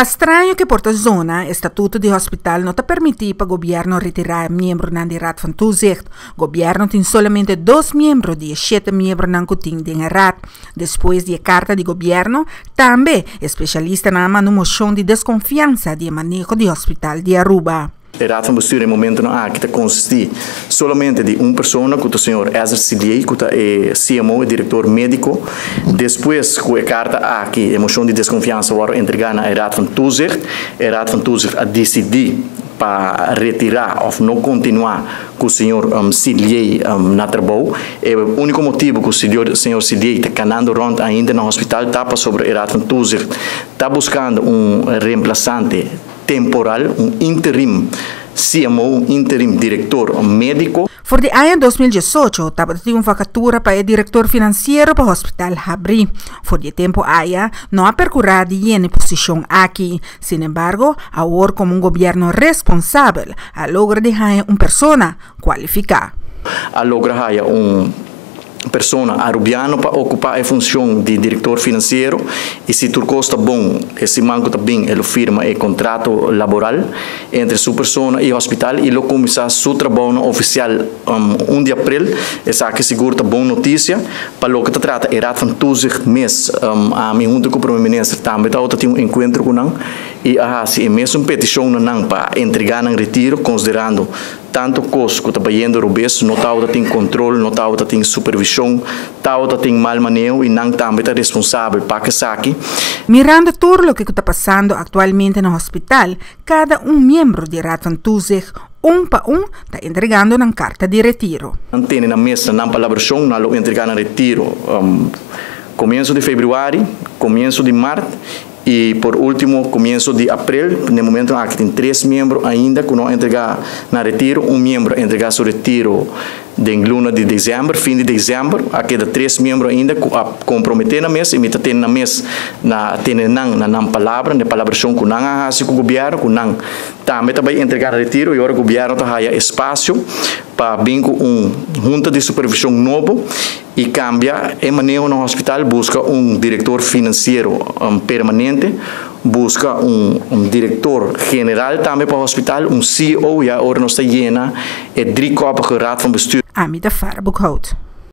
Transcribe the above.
Estranho que por zona, estatuto de hospital não te permite para o governo retirar membro na raad van toezicht. O governo tem somente 2 membros de 7 membros na cuting de raad. Depois de carta de governo, também especialista na moção de desconfiança de manejo de hospital de Aruba. A raad van bestuur in momento não há que consistir somente de uma pessoa, que o senhor Ezra Sidley, que é CMO, diretor médico. Depois, com a carta aqui, a moção de desconfiança vai entregar na raad van toezicht. A raad van toezicht a decidir para retirar ou não continuar com o senhor Sidley na trabalho. O único motivo que o senhor Sidley está canando rond ainda no hospital está sobre a raad van toezicht, está buscando reemplazante temporal, interim CMO, interim diretor médico. Voor de ano 2018, estava uma vacatura para o diretor financeiro para o Hospital Habri. Por de tempo aya, não há percurado de posição aqui. Sin embargo, agora como governo responsável, a logra de uma pessoa qualificada. A logra persona arubiano para ocupar a função de diretor financeiro e se tudo está bom, esse manco também ele firma o contrato laboral entre sua persona e o hospital e ele começa seu trabalho oficial 1 de abril. Essa que segura a boa notícia para o que trata a raad van toezicht mês a minha junta com o primeiro-ministro também está tem encontro com não e se é mesmo petição não para entregar no retiro considerando tanto custo que está pagando o beso, não está tem controle, não está tem supervisão, está tem mal manejo e não também está responsável para que saque. Mirando tudo o que está passando atualmente no hospital, cada membro de raad van toezicht para está entregando uma carta de retiro. Não tem na mesa, não para elaboração, não entregar no retiro. Começo de fevereiro, começo de março e por último começo de abril. No momento aqui tem 3 membros ainda que não entregar na retiro, membro entregar seu retiro de luna de dezembro, fim de dezembro. Aqui tem 3 membros ainda a comprometer na mesa e me tem na mesa na palavra, na palavração com não com o governo, com não também entregar retiro e agora o governo está espaço para vir com junta de supervisão novo e cambia e manejo no hospital, busca diretor financeiro permanente, busca diretor general também para o hospital, CEO e agora não está llena, 3 copas de raad van bestuur. Amida Farah Boekhout.